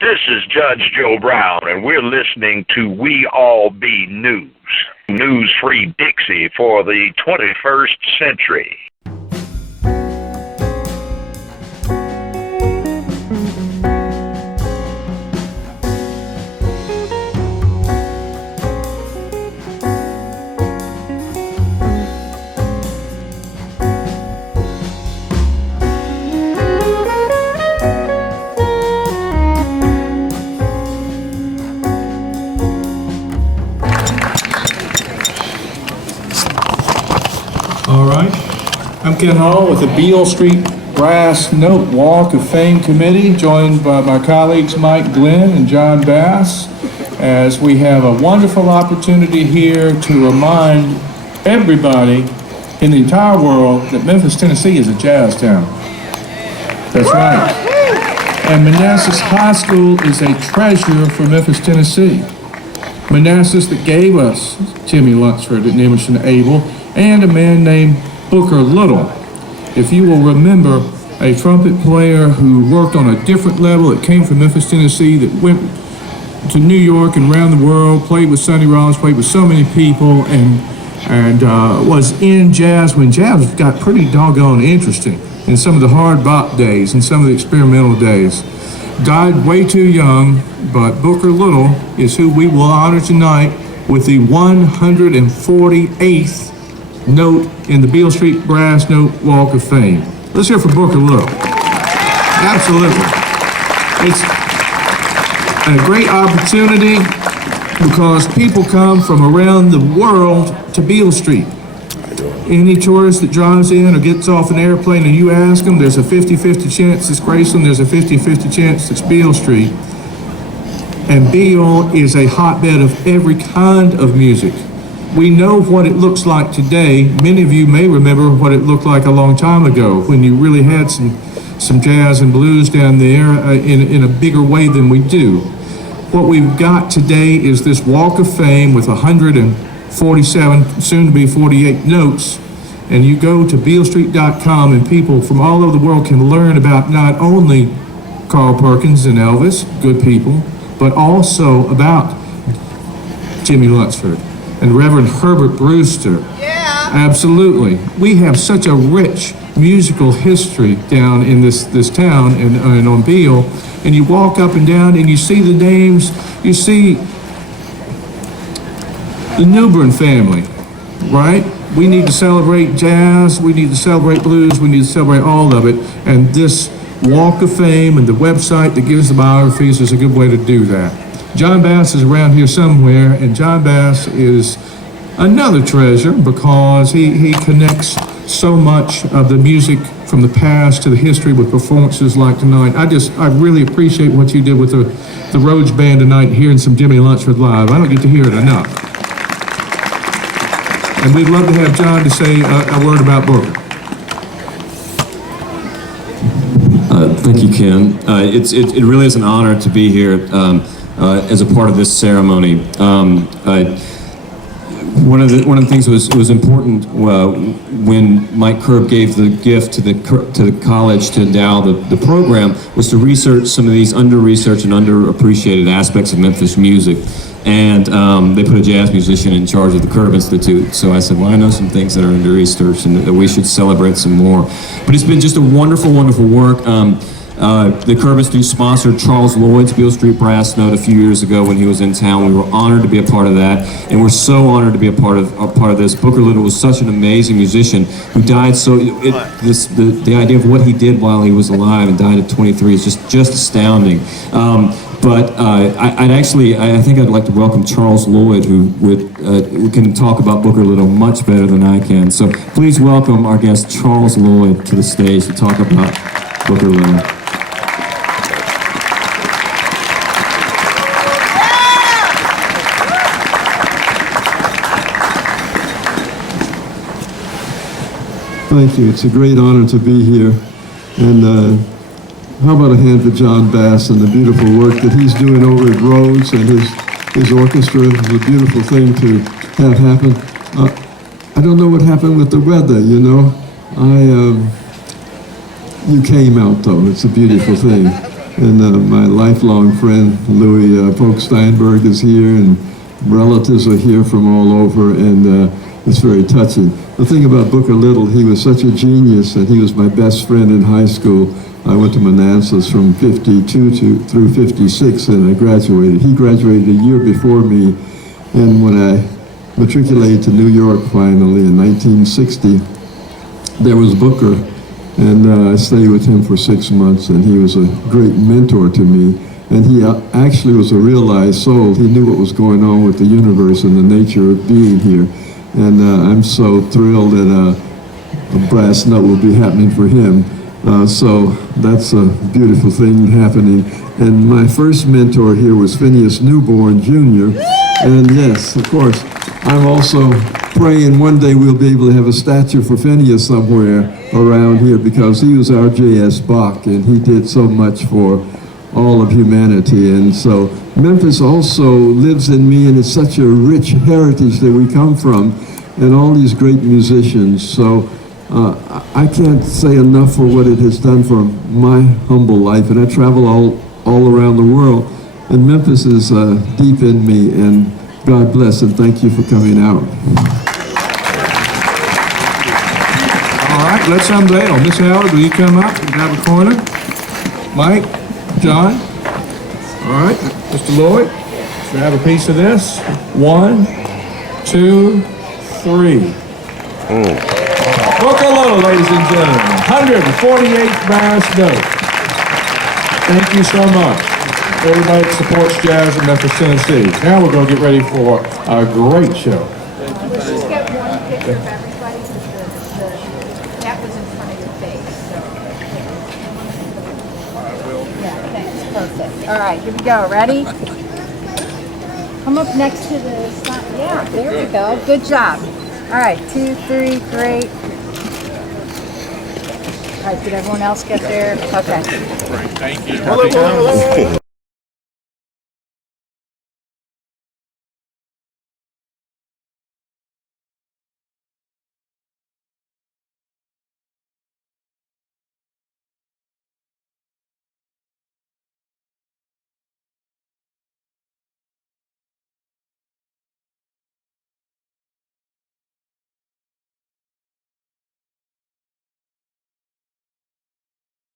This is Judge Joe Brown, and we're listening to We All Be News. News-free Dixie for the 21st century. All right. I'm Ken Hall with the Beale Street Brass Note Walk of Fame Committee, joined by my colleagues Mike Glenn and John Bass, as we have a wonderful opportunity here to remind everybody in the entire world that Memphis, Tennessee is a jazz town. That's right. And Manassas High School is a treasure for Memphis, Tennessee. Manassas that gave us Jimmy Lunsford and Emerson Abel, and a man named Booker Little. If you will remember, a trumpet player who worked on a different level, that came from Memphis, Tennessee, that went to New York and around the world, played with Sonny Rollins, played with so many people, and was in jazz when jazz got pretty doggone interesting in some of the hard bop days and some of the experimental days. Died way too young, but Booker Little is who we will honor tonight with the 148th note in the Beale Street Brass Note Walk of Fame. Let's hear from Booker Little. Absolutely. It's a great opportunity because people come from around the world to Beale Street. Any tourist that drives in or gets off an airplane and you ask them, there's a 50-50 chance it's Graceland, there's a 50-50 chance it's Beale Street. And Beale is a hotbed of every kind of music. We know what it looks like today. Many of you may remember what it looked like a long time ago when you really had some jazz and blues down there in a bigger way than we do. What we've got today is this Walk of Fame with 147, soon to be 48 notes. And you go to bealestreet.com and people from all over the world can learn about not only Carl Perkins and Elvis, good people, but also about Jimmy Lunsford and Reverend Herbert Brewster. Yeah. Absolutely. We have such a rich musical history down in this town and on Beale. And you walk up and down and you see the names, you see the Newbern family, right? We need to celebrate jazz, we need to celebrate blues, we need to celebrate all of it. And this Walk of Fame and the website that gives the biographies is a good way to do that. John Bass is around here somewhere, and John Bass is another treasure because he connects so much of the music from the past to the history with performances like tonight. I really appreciate what you did with the Rhodes Band tonight, hearing some Jimmy Lunsford live. I don't get to hear it enough. And we'd love to have John to say a word about Booker. Thank you, Ken. It really is an honor to be here as a part of this ceremony. One of the things that was important when Mike Curb gave the gift to the college to endow the program was to research some of these under-researched and underappreciated aspects of Memphis music. And they put a jazz musician in charge of the Curb Institute. So I said, well, I know some things that are under research and that we should celebrate some more. But it's been just a wonderful, wonderful work. The Curb Institute sponsored Charles Lloyd's Beale Street Brass Note a few years ago when he was in town. We were honored to be a part of that, and we're so honored to be a part of this. Booker Little was such an amazing musician who died the idea of what he did while he was alive and died at 23 is just astounding. But I think I'd like to welcome Charles Lloyd, who can talk about Booker Little much better than I can. So please welcome our guest Charles Lloyd to the stage to talk about Booker Little. Thank you. It's a great honor to be here. And how about a hand for John Bass and the beautiful work that he's doing over at Rhodes and his orchestra. It's a beautiful thing to have happen. I don't know what happened with the weather, you know. You came out though. It's a beautiful thing. And my lifelong friend, Louis Polk Steinberg, is here, and relatives are here from all over, and it's very touching. The thing about Booker Little, he was such a genius, and he was my best friend in high school. I went to Manassas from 52 through 56, and I graduated. He graduated a year before me, and when I matriculated to New York finally in 1960, there was Booker, and I stayed with him for 6 months, and he was a great mentor to me. And he actually was a realized soul. He knew what was going on with the universe and the nature of being here. And I'm so thrilled that a brass note will be happening for him. So that's a beautiful thing happening. And my first mentor here was Phineas Newborn Jr. And yes, of course, I'm also praying one day we'll be able to have a statue for Phineas somewhere around here, because he was our J.S. Bach, and he did so much for all of humanity. And so Memphis also lives in me, and it's such a rich heritage that we come from, and all these great musicians. So I can't say enough for what it has done for my humble life, and I travel all around the world, and Memphis is deep in me, and God bless, and thank you for coming out. All right, let's unveil. Miss Howard, will you come up and grab a corner? Mike, John. All right, Mr. Lloyd, grab a piece of this. 1, 2, 3. Booker Little, ladies and gentlemen, 148th brass note. Thank you so much. Everybody that supports jazz in Memphis, Tennessee. Now we're going to get ready for a great show. Let's just get one picture of everybody, because that was in front of your face. So. Yeah, thanks. Perfect. All right, here we go. Ready? Come up next to the slide. Yeah, there we go. Good job. All right, 2, 3, great. All right, did everyone else get there? Okay. Thank you.